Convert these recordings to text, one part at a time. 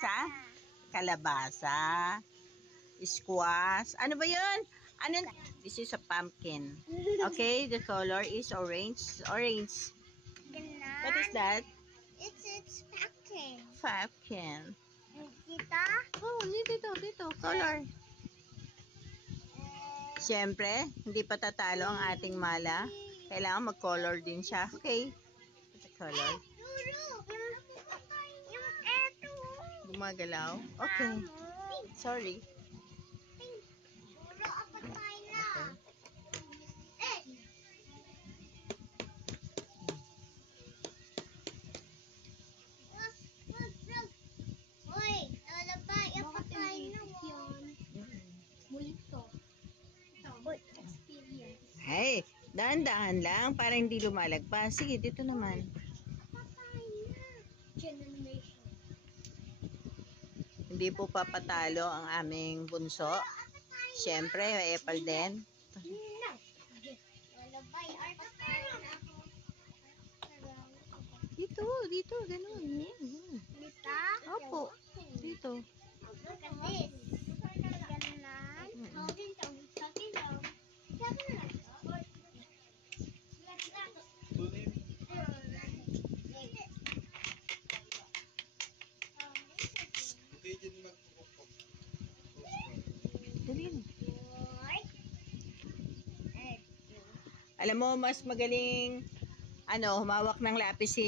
Sa kalabasa, squash. Ano ba yun? Ano? This is a pumpkin. Okay, the color is orange. Orange. What is that? It's pumpkin. Pumpkin. Dito? Oh, dito. Color. Siyempre, hindi pa tatalo ang ating mala. Kailangan mag-color din siya. Okay. What's the color? Yung eto. Gumagalaw? Okay. Sorry. Puro apatay na. Okay. Hoy, lalabay, apatay na. Mulito. Ito, experience. Hey, dahan-dahan lang para hindi lumalagpas. Sige, dito naman. Apatay na. Generation. Hindi po papatalo ang aming bunso. Siyempre, may apple din. No. Lalabay, apatay na. Dito, ganun. Dito? Opo, dito. Look at this. Ganon. Dali na. Alam mo, mas magaling humawak ng lapis si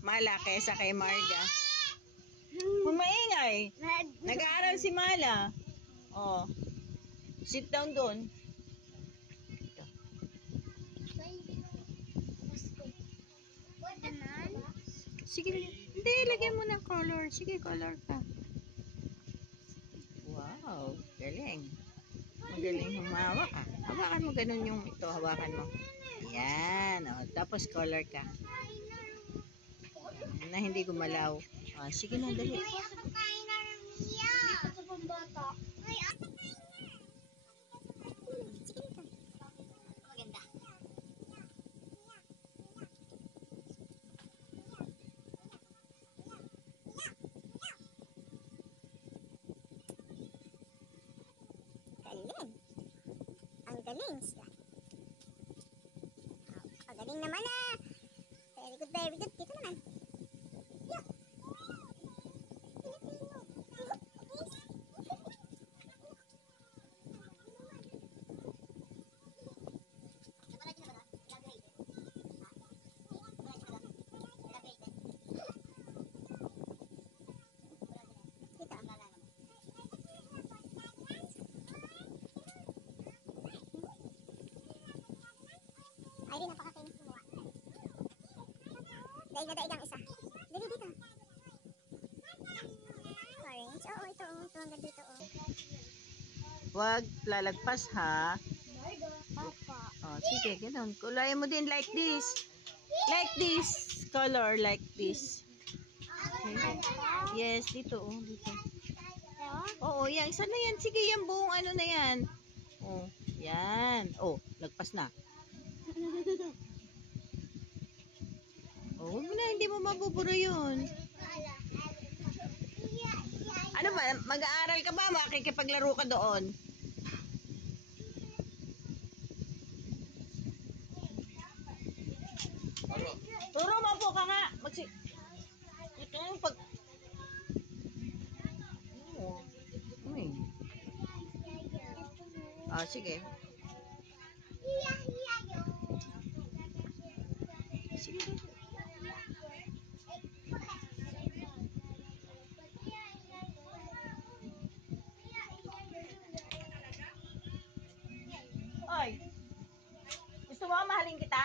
Mala kaysa kay Marga. Kung maingay, nag-aaral si Mala. Oh. Sit down doon. Ganon. Sige, hindi, lagyan mo ng color. Sige, color ka. Wow, galing. Magaling humawak ah. Hawakan mo ganun yung ito, hawakan mo. Ayan, oh. Tapos color ka. Na hindi gumalaw. Oh, sige na, dali. Ay, apatay na, Mia. Ito pang bata. Ay, apatay na. Sige dito. Maganda. Galing. Ang galing siya. Ang galing naman ah. Very good, very good. Dito naman. Yeah. Pilipino. Ay, di napakakinis gumawa. Daig na daig ang isa. Dali dito. Orange. Oo, ito. Ito hanggang dito. Huwag lalagpas ha. Opo. Oh, sige, ganun. Kulayan mo din like this. Like this. Color like this. Okay. Yes, dito. Oh, dito. Oo, yan. Isa na yan. Sige, yan buong ano na yan. Oh, yan. Oh, lagpas na. Oh, huwag mo na. Hindi mo mabuburo yun. Ano ba? Mag-aaral ka ba? Makikipaglaro ka doon. Turo mo po ka nga. Ito yung pag... Oo. Ah, sige. Sige. Oy. Gusto mo mahalin kita?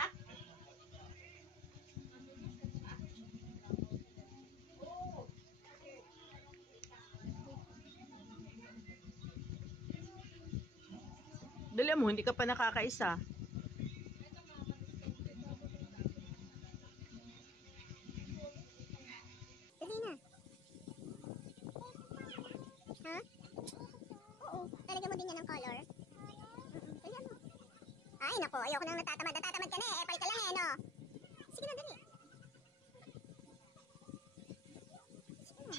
Dali mo, hindi ka pa nakakaisa. Dali na. Ha? Oo. Talaga mo din yan ng color? Dali mo. Ay, nako. Ayoko nang natatamad. Natatamad ka na eh. Epal ka lang eh, no? Sige na, dali. Sige na.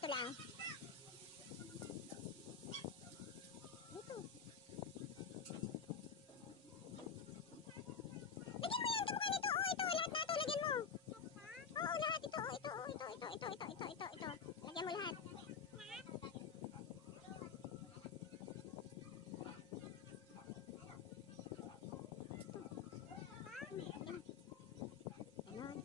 Dito lang. Dito. Lagyan mo yan, kamukha nito. Oh, ito, lahat na ito, lagyan mo. Oo, lahat ito. Oh, ito. Lagyan mo lahat. Ganon.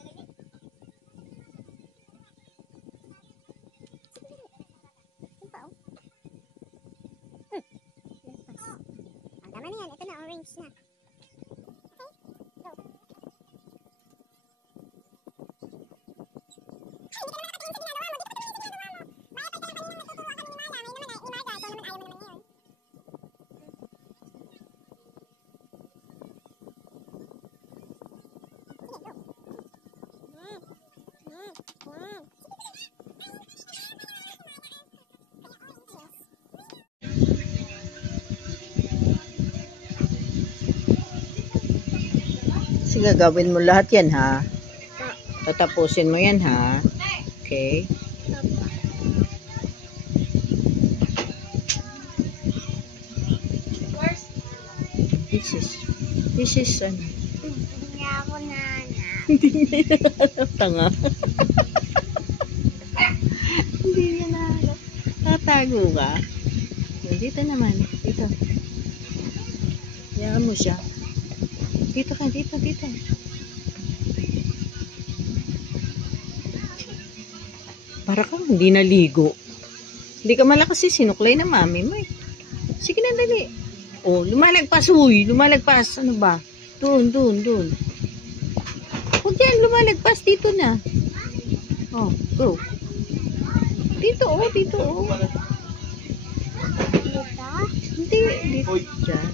Dali. Yung pa, oh. Tama na yan. Ito na, orange na. Sige, gagawin mo lahat yan, ha? Tatapusin mo yan, ha? Okay. This is, ano? Hindi ako nanap. Hindi niya nahanap. Tanga. Hindi niya nahanap. Tatago ka? Dito naman. Dito. Hayaan mo siya. Dito ka, dito. Para kang hindi naligo. Hindi ka malakas sinuklay na mami mo eh. Sige na, dali. Oh, lumalagpas, huy. Lumalagpas. Ano ba? Doon. Huwag yan, lumalagpas. Dito na. Oh, go. Dito. Dito? Hindi, dito. Diyan.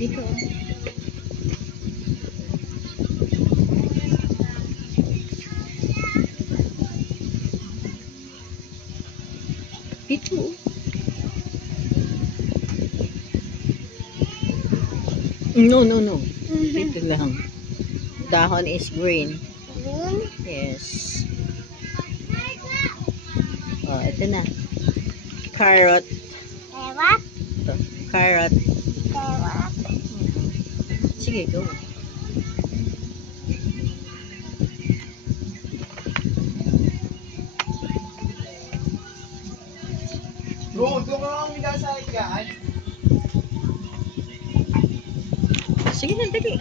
Dito. Dito. No. Dito lang. Dahon is green. Green? Yes. Oh, ito na. Carrot. Ewak? Ito. Carrot. Ewak? Sige, go. Doon ka lang minasahig yan. Sige na, dali.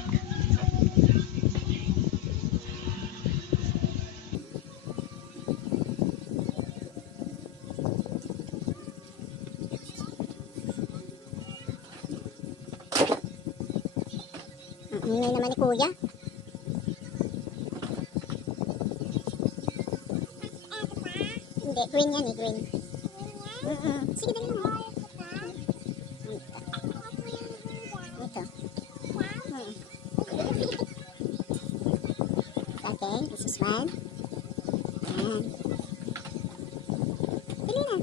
Ang ingay naman ni Kuya. Hindi, green yan eh, green. Sige, dali mo. Ito. Okay, this is one. Ayan. Dali na.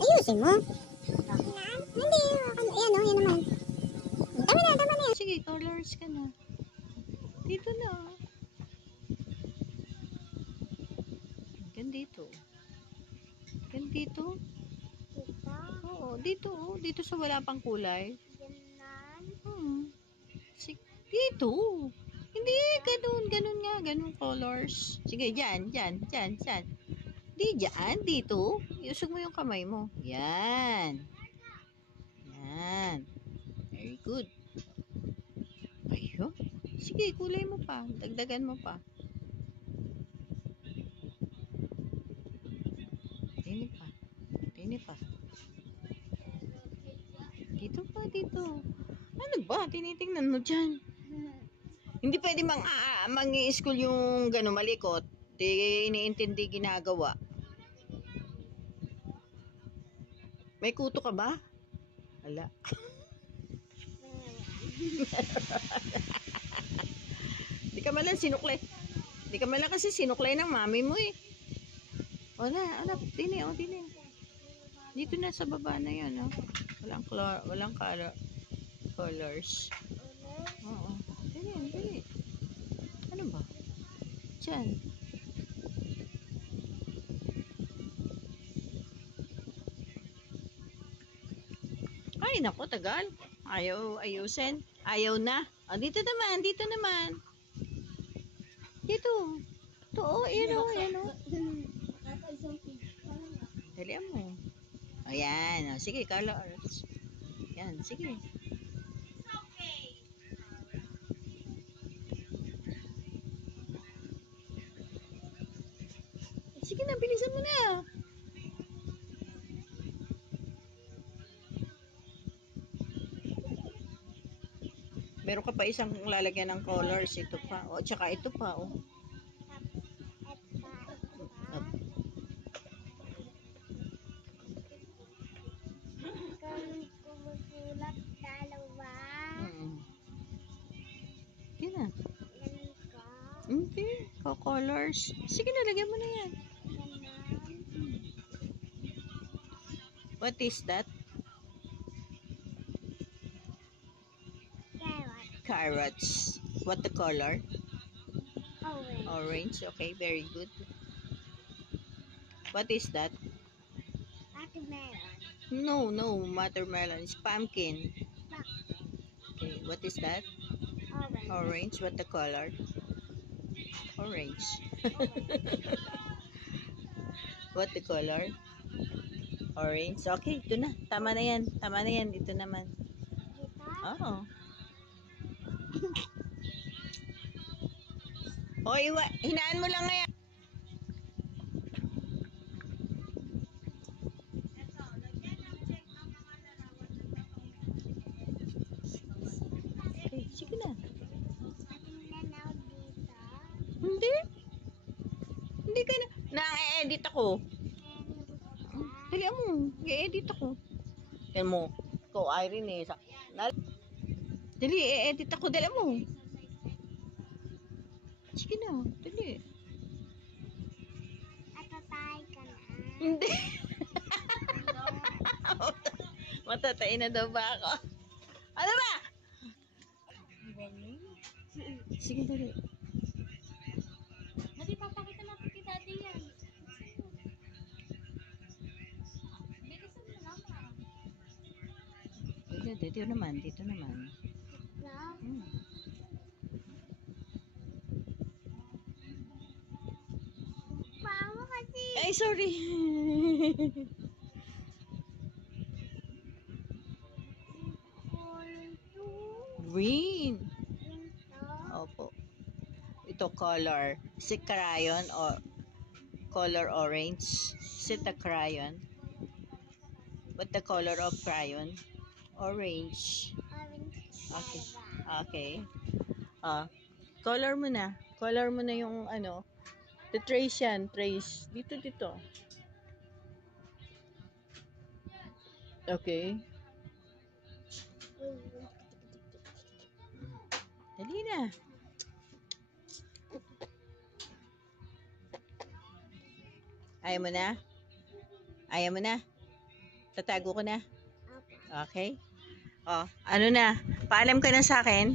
Ayusin mo. Hindi. Ayan o, yan naman. Tama na. Sige, colors ka na. Dito na. Dito. Oo, dito. Dito sa wala pang kulay. Dito. Hindi, ganun nga. Ganun colors. Sige, dyan. Di dyan, dito. Iusog mo yung kamay mo. Yan. Yan. Very good. Ayun. Sige, kulay mo pa. Dagdagan mo pa. Tini pa. Tini pa. Dito pa, dito. Ano ba? Tinitingnan mo dyan. Hindi pwede mang-i-school yung gano'ng malikot. Di iniintindi ginagawa. May kuto ka ba? Wala. Di ka malang sinuklay. Di ka malang kasi sinuklay ng mami mo eh. Wala, dini, dini. Dito na sa baba na yan, oh. Walang colors. Oo. Dini. Ano ba? Diyan. Ay, naku, tagal. Ayusin. Ayaw na. Oh, dito naman. Dito. Ito, yan o. Dalian mo. Ayan. Oh, sige, colors. Yan, sige. Sige na, bilisan mo na. Meron ka pa isang lalagyan ng colors. Ito pa. O, tsaka ito pa. O. Kumusulat dalawa. Yan na. Ganito. Okay. Colors. Sige na, lagyan mo na yan. What is that? Carrots. What the color? Orange. Orange. Okay, very good. What is that? Watermelon. No, watermelon. It's pumpkin. Okay, what is that? Orange. Orange. What the color? Orange. What the color? Orange. Okay, ito na. Tama na yan. Ito naman. Oo. O, hinaan mo lang ngayon. Okay, sige na. Hindi. Hindi ka na. Na-edit ako. Dali mo. I-edit ako. Yan mo. Ikaw, Irene, eh. Dali, i-edit ako. Dali mo. Sige na. Dali. Atatay ka na. Hindi. Matatay na daw ba ako? Ano ba? Sige, dali. Hindi, papakita natin kay daddy yan. Bilisan mo naman. Dito naman. No? Paano kasi? Ay, sorry. Green. Opo. Ito color. Si crayon or color orange. Is a crayon? What the color of crayon? Orange. Okay. Okay. Color mo na. Color mo na yung ano. The trace yan. Trace. Dito. Okay. Dali na. Ayaw mo na? Tatago ko na? Okay. Oh, ano na? Paalam ka na sa akin?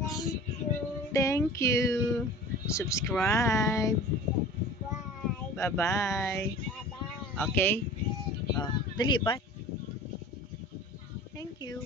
Thank you. Thank you. Subscribe. Bye. Bye-bye. Bye-bye. Okay? Oh, dali pa. Thank you.